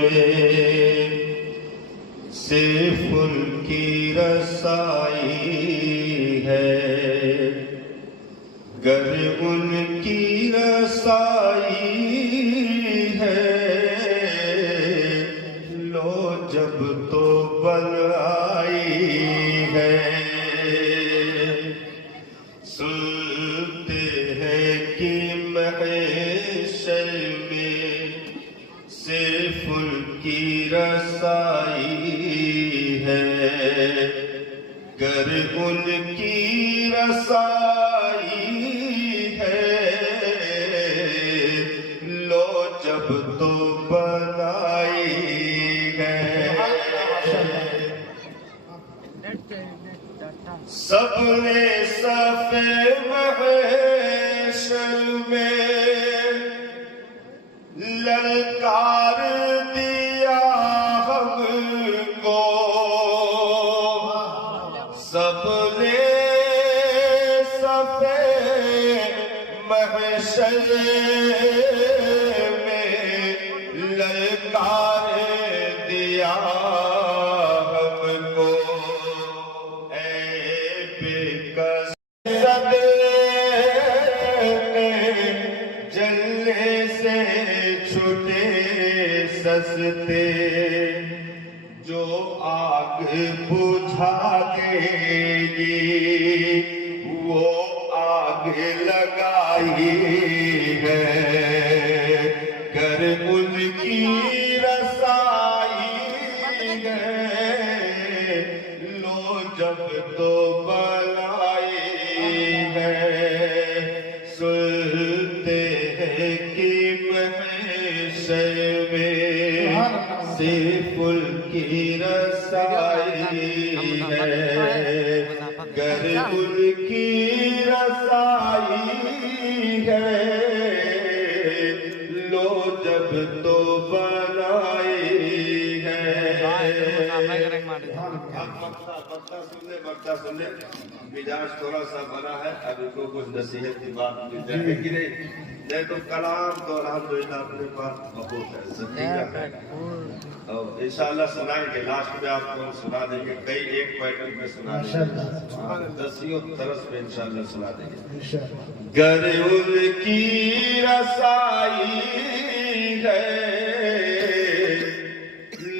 میں صرف ان کی رسائی ہے، گر ان کی رسائی ہے، لو جب تو بل آئی ہے۔ سنتے ہیں کہ محشر میں صرف ان کی رسائی ہے، گر ان کی رسائی ہے، لو جب تو بنائی ہے۔ سب نے صف محشر میں للکار دیا ہم کو، سب نے صف محشر میں للکار دیا ہم کو، اے بے کس جلنے سے چھوٹے سستے، جو آگ بجھا دے گی وہ آگ لگائی ہے، گر ان کی رسائی ہے، لو جب تو بلائی ہے۔ سنتے ہیں کہ محشر میں صرف ان کی رسائی ہے، گر ان کی رسائی ہے، لو جب تو بنائی ہے۔ بکتا سن لے، مزاج تھوڑا سا بنا ہے، اب ان کو کچھ نصیحت کی بات مل جائے کہ نہیں تو کلام تو الحمدللہ اپنے پاس بہت ہے، ذخیرہ ہے، اور انشاءاللہ سنائیں گے، لاسٹ میں آپ کو سنا دیں گے، کئی ایک پیٹرن میں سنا دیں گے، دسیوں طرز میں انشاءاللہ سنا دیں گے۔ گر ان کی رسائی ہے،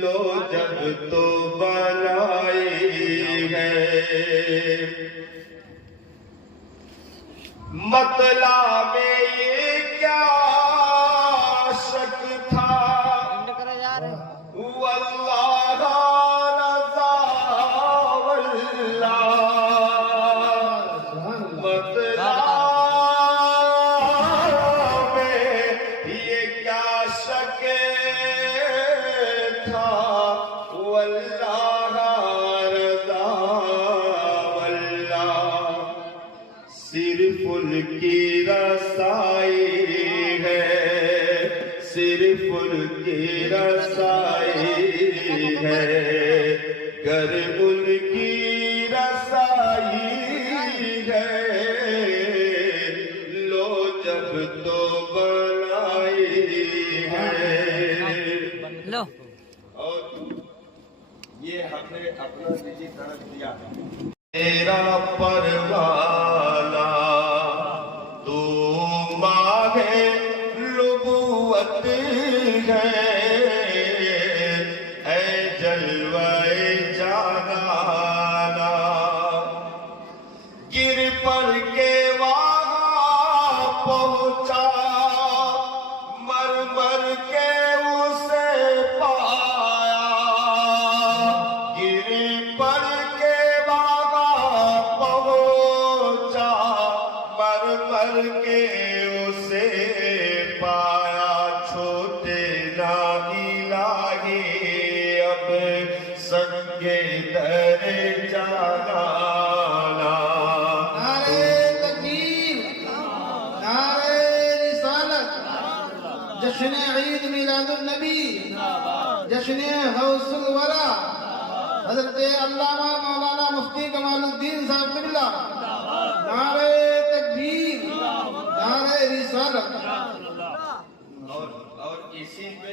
لو جب تو بنائی ہے، مطلب میں یہ کیا شک تھا، واللہ رضا واللہ، مطلب میں یہ کیا شک تھا، واللہ رضا واللہ، صرف ان کی رسائی ہے، صرف ان کی رسائی ہے، گر ان کی رسائی ہے، لو جب تو بنائی ہے۔ اور یہ ہم نے اپنا نجی طرف دیا ہے، تیرا پروانہ تو ماہ نبوت ہے، اے جلوہ جانانا، گر پڑ کے وہاں پہنچا، مر مر کے اسے پایا، گر پڑ کے پہنچا، مر مر کے اسے پایا، چھوٹے نا الہی اب سنگے در جانا۔ نعرہ تکبیر، نعرہ رسالت، جشن عید میلاد النبی، جشن غوث الورا، حضرت علامہ مولانا مفتی کمال الدین صاحب قبلہ، نعرہ تکبیر، نعرہ رسالت۔ اور اسی پہ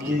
جی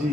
جی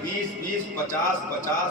20-20, 50-50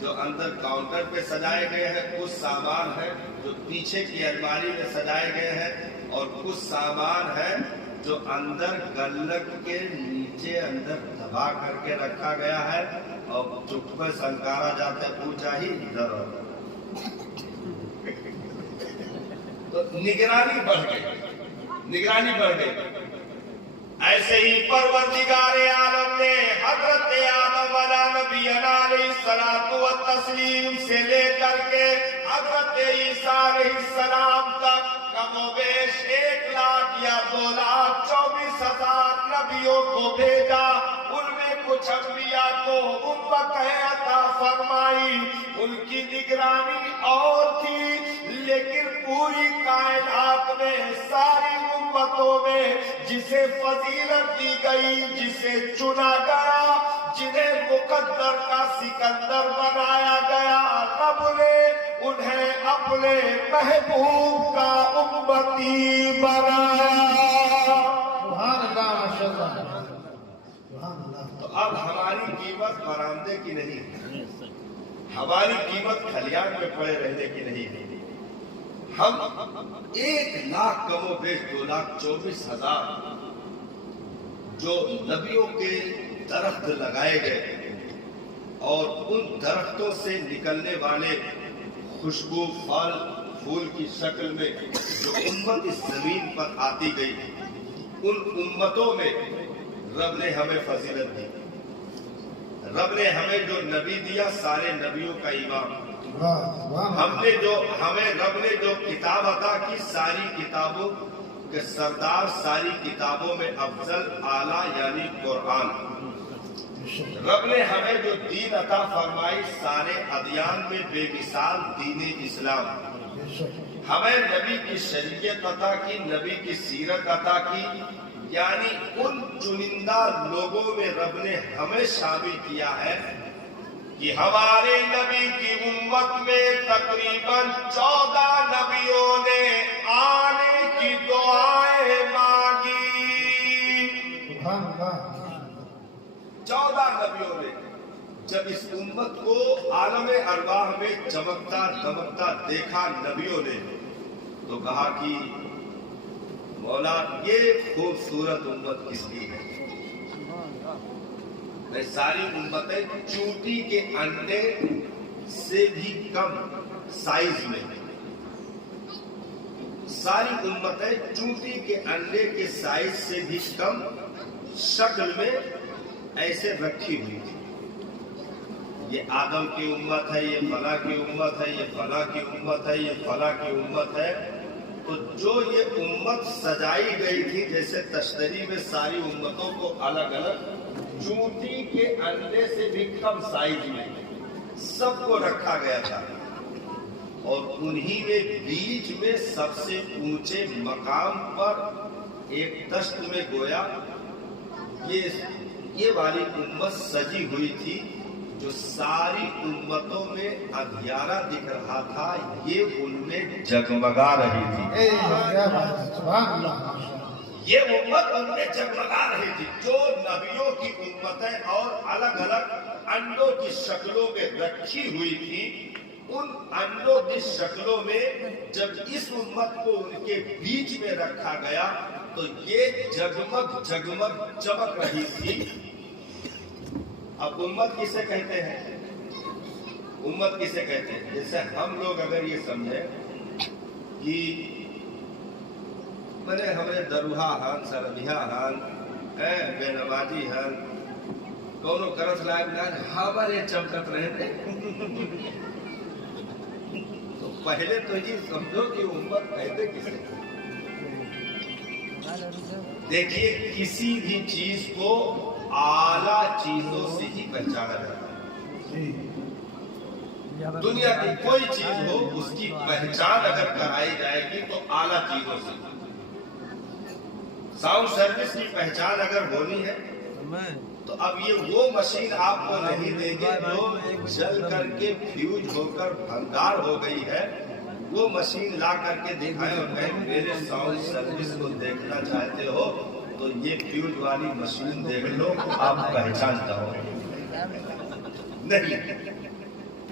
جو اندر کاؤنٹر پہ سجائے گئے ہیں، کچھ سامان ہے جو پیچھے کی الماری میں سجائے گئے ہیں، اور کچھ سامان ہے جو اندر گلک کے نیچے اندر دبا کر کے رکھا گیا ہے، اور چپ پہ سنکارا جاتا ہے پوچھا ہی ادھر اور تو نگرانی بڑھ گئی۔ ایسے ہی پروردگار عالم نے حضرت آدم علیہ الصلوۃ والتسلیم سے لے کر کے حضرت عیسیٰ علیہ السلام تک کم و بیش 1,00,000 یا 2,24,000 نبیوں کو بھیجا۔ ان میں کچھ انبیاء کو امت عطا فرمائی، ان کی نگرانی اور تھی، لیکن پوری کائنات میں ساری امتوں میں جسے فضیلت دی گئی، جسے چنا گیا، جنہیں مقدر کا سکندر بنایا گیا، رب نے انہیں اپنے محبوب کا امتی بنایا۔ سبحان اللہ، ماشاءاللہ، سبحان اللہ۔ تو اب ہماری قیمت برآمدے کی نہیں، ہماری قیمت کھلیان میں پڑے رہنے کی نہیں ہے۔ ہم 1,00,000 کم و بیش 2,24,000 جو نبیوں کے درخت لگائے گئے، اور ان درختوں سے نکلنے والے خوشبو پھل پھول کی شکل میں جو امت اس زمین پر آتی گئی، ان امتوں میں رب نے ہمیں فضیلت دی۔ رب نے ہمیں جو نبی دیا، سارے نبیوں کا امام، ہمیں رب نے جو کتاب عطا کی، ساری کتابوں کے سردار، ساری کتابوں میں افضل اعلیٰ یعنی قرآن۔ رب نے ہمیں جو دین عطا فرمائی، سارے ادیان میں بے مثال دین اسلام۔ ہمیں نبی کی شریعت عطا کی، نبی کی سیرت عطا کی، یعنی ان چنندہ لوگوں میں رب نے ہمیں شامل کیا ہے کہ ہمارے نبی کی امت میں تقریباً 14 نبیوں نے آنے کی دعائیں مانگی۔ 14 نبیوں نے جب اس امت کو عالم ارواح میں چمکتا دمکتا دیکھا نبیوں نے، تو کہا کہ مولا یہ خوبصورت امت کس کی ہے؟ ساری امتیں چونٹی کے انڈے سے بھی کم سائز میں، ساری امتیں چونٹی کے انڈے کے سائز سے بھی کم شکل میں ایسے رکھی ہوئی تھی۔ یہ آدم کی امت ہے، یہ فلاں کی امت ہے، یہ فلاں کی امت ہے، یہ فلاں کی امت ہے۔ تو جو یہ امت سجائی گئی تھی، جیسے تشتری میں ساری امتوں کو الگ الگ چونٹی کے انڈے سے بھی کم سائز میں سب کو رکھا گیا تھا، اور انہی میں بیچ میں سب سے اونچے مقام پر ایک دشت میں گویا یہ والی امت سجی ہوئی تھی، جو ساری امتوں میں اندھیارا دکھ رہا تھا، یہ ان میں جگمگا رہی تھی۔ یہ امت ان میں جگمگا رہی تھی، جو نبیوں کی امتیں اور الگ الگ انڈوں کی شکلوں میں رکھی ہوئی تھی، ان انڈوں کی شکلوں میں جب اس امت کو ان کے بیچ میں رکھا گیا تو یہ جگمگ جگمگ چمک رہی تھی۔ اب امت کسے کہتے ہیں؟ امت کسے کہتے ہیں؟ جیسے ہم لوگ اگر یہ سمجھیں کہ بڑے ہمیں دروہا ہن، سردیہ ہن، بے نمازی ہن، کونوں کرس لائق نہ ہمارے چمکت رہے تھے، تو پہلے تو یہ سمجھو کہ امت کہتے کسے؟ دیکھیے، کسی بھی چیز کو اعلیٰ چیزوں سے ہی پہچانا جاتا ہے۔ دنیا کی کوئی چیز ہو، اس کی پہچان اگر کرائی جائے گی تو اعلیٰ چیزوں سے۔ ساؤنڈ سروس کی پہچان اگر ہونی ہے تو اب یہ وہ مشین آپ کو نہیں دے گی جو جل کر کے فیوز ہو کر بھنگار ہو گئی ہے، وہ مشین لا کر کے دکھائے اور کہیں میرے ساؤنڈ سروس کو دیکھنا چاہتے ہو تو یہ فیوز والی مشین دیکھ لو، آپ پہچانتا ہو نہیں۔